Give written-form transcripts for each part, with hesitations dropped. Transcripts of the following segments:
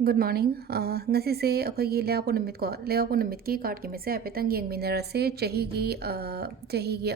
Good morning. Ngasi se akhoi layapo namit ko layapo namit ki card ki mese apetang yeng minarase chahi gi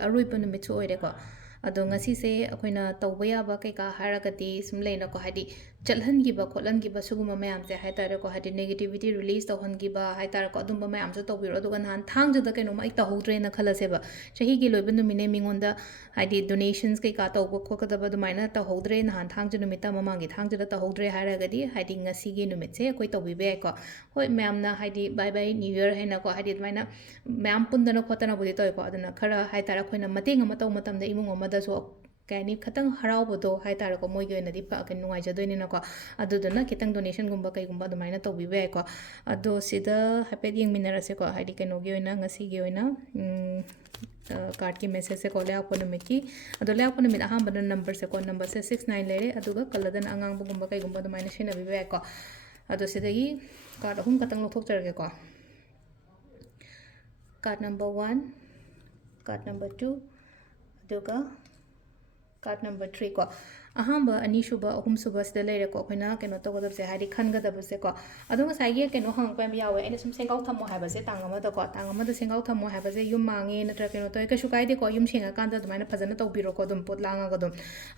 arui pa namit su oire ko ado ngasi se akhoi na tawba ya ba kai ka haragati sumlei na ko hadi chalhan gi ba kholan gi ba suguma mayam se hai tare ko hadi negativity release tawhan gi ba hai tare ko adum ba mayam se tawbiro aduga nan thang jada kai no mai tahudre na khala se ba chahi gi loiba numine mingonda hadi donations kai ka tawba khokada ba dumaina tahudre nan thang jada numita mamangi thang jada tahudre haragadi hadi ngasi gi numit se akhoi tawbibe ko hoi mayam na hadi bye bye new year hai na ko hadi dumaina mayam pundana khotana budi toy ko aduna khara hai tare khoi na mateng ma taw matam da imung ma da so kani khatang harau bodo hai tare ko moi ge na di pa kan nuai jadoini na ko aduduna kitang donation gumba kai gumba dumaina tawbibe ko ado sida hapet yeng minarase ko hadi kano ge oina ngasi ge oina card की message से को ले आपको नमित की अदो ले आपको नमित अहम बदन नंबर से को नंबर से 69 ले रे अदुगा कलदन अंगांग बुगुम्बा कई गुम्बा दुमाइना शेना बिबे को अदो सिदगी कार्ड अहुम कतंग लोथोक चरगे को कार्ड नंबर 1 कार्ड नंबर 2 अदुगा कार्ड नंबर 3 को अहम अनी सुबह अहुम सुबह से लेरे को अखोना केनो तोगदब से हादी खनगदब से को अदो साइगे केनो हंग पैम यावे एने सुम सेंगाव थमो हाबा से तांगमा द को तांगमा द सेंगाव थमो हाबा से युम मांगे नत्र केनो तो केसु काइदे को युम सेंगा कांदा दुमाइना फजन तौबिरो को दुम पोत लांगा को दुम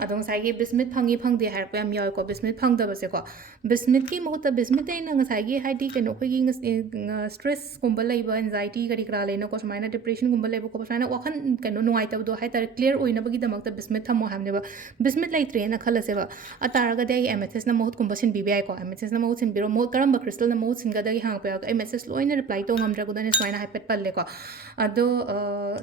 अदो साइगे बिस्मित फंगी फंगदे हार पैम यावे को बिस्मित फंगदब से को बिस्मित की मुहत बिस्मित एना साइगे हादी केनो खगी स्ट्रेस गुंबा लेबा एंजाइटी करी करा लेनो को समाइना डिप्रेशन गुंबा लेबा को समाइना वखन केनो नुवाइ तबदो हाय तर क्लियर ओइना बगी दमक बिस्मित थमो हामनेबा बिस्मित लाइत्रे ना खलसेबा अतारगदे एमएसएस ना मोहत कुंबा सिन बीबीआई को एमएसएस ना मोहत सिन बिरो मोहत करम क्रिस्टल ना मोहत सिन गदगी हांग पे एमएसएस लोइना रिप्लाई तो ngамdra गुदने स्वाइना हाइपेट पल्ले को अदो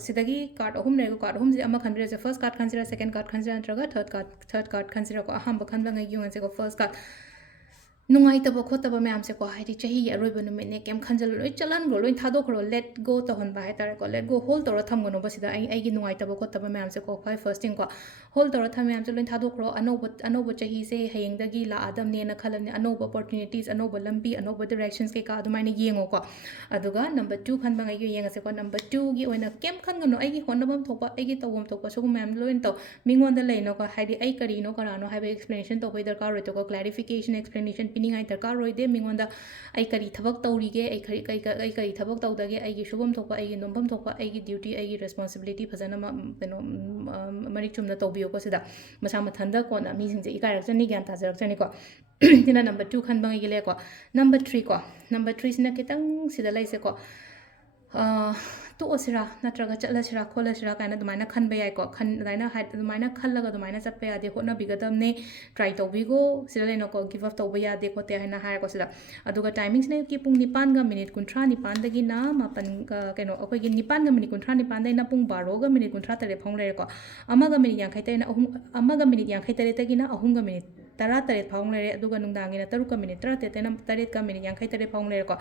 सिदगी कार्ड अहुम ने कार्ड अहुम जे अमा खनबिरे से फर्स्ट कार्ड खनसिरा सेकंड कार्ड खनसिरा नत्रगा थर्ड कार्ड खनसिरा को अहम खनलंग यूंग से को फर्स्ट कार्ड नुंगाइतब खोतब मैम से को हाइदी चाही अरोइब नुमिने केम खंजल लोइ चलन गो लोइ थादो खरो लेट गो तहन बा हाइतारे को लेट गो होल्ड तोरा थमगनो बसिदा आई नुंगाइतब खोतब मैम से को फाइ फर्स्ट थिंग को होल्ड तोरा थम मैम से लोइ थादो खरो अनोब चाही से हयेंदगी ला आदम ने न खलने अनोब अपॉर्चुनिटीज अनोब लंबी अनोब डायरेक्शंस के का अदुमाइने येंगो को अदुगा नंबर 2 खनबा ngai yu yenga se ko number 2 gi oina kem khangano ai gi honabam thokpa ai gi tawom thokpa so ma'am lion तो मिंगोन द लेनो को हाइदी आई करी नो करानो हाइबे एक्सप्लेनेशन तो कोई दरकार होय तो को क्लैरिफिकेशन एक्सप्लेनेशन पिनिंग दरकार होय दे मिंगोंदा आई करी थबक तौरीगे आई करी थबक तौदगे आई गी शुभम थोपा आई गी नोंबम थोपा आई गी ड्यूटी आई गी रिस्पांसिबिलिटी फजना केनो मरिक चुमना तौबियो को सिदा मसा मथंदा कोना मी सिंजे इकायरक चनी ज्ञान ताजरक चनी को तिना नंबर 2 खन बंगी गेले को नंबर 3 को नंबर 3 सिना कितंग सिदा लाइसे को तो ओसिरा नत्रगा चलसिरा खोलसिरा काना दुमाइना खनबे याय को खन दाइना हाइट दुमाइना खलगा दुमाइना चप्पे यादे होना बिगदमने ट्राई तौबिगो सिरा लेनो को गिव अप तौबे यादे खोते हाइना हाय को सिदा अदुगा टाइमिंग्स ने की पुंग 9 गा मिनिट 19 दगी ना मापन केनो अखोगी 9 गा मिनिट 19 दैना पुंग 12 गा मिनिट 39 फोंग लेरे को अमागा मिनिट यांखै तैना अहुम अमागा मिनिट यांखै तरे तगिना अहुम गा मिनिट 13 फोंग लेरे अदुगा नुंदांगिना 3 गा मिनिट 13 तैना 3 गा मिनिट यांखै तरे फोंग लेरे को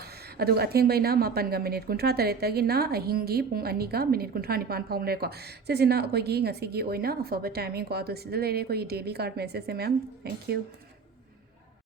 अदुगा अथेंगबैना 9 गा मिनिट 39 तगिना अहिंगी पुंग 2 गा मिनिट 19 फोंग लेरे को सिसिना अखोगी ngasi gi oina afaba timing ko adu sida lere ko daily card message से मैम थैंक यू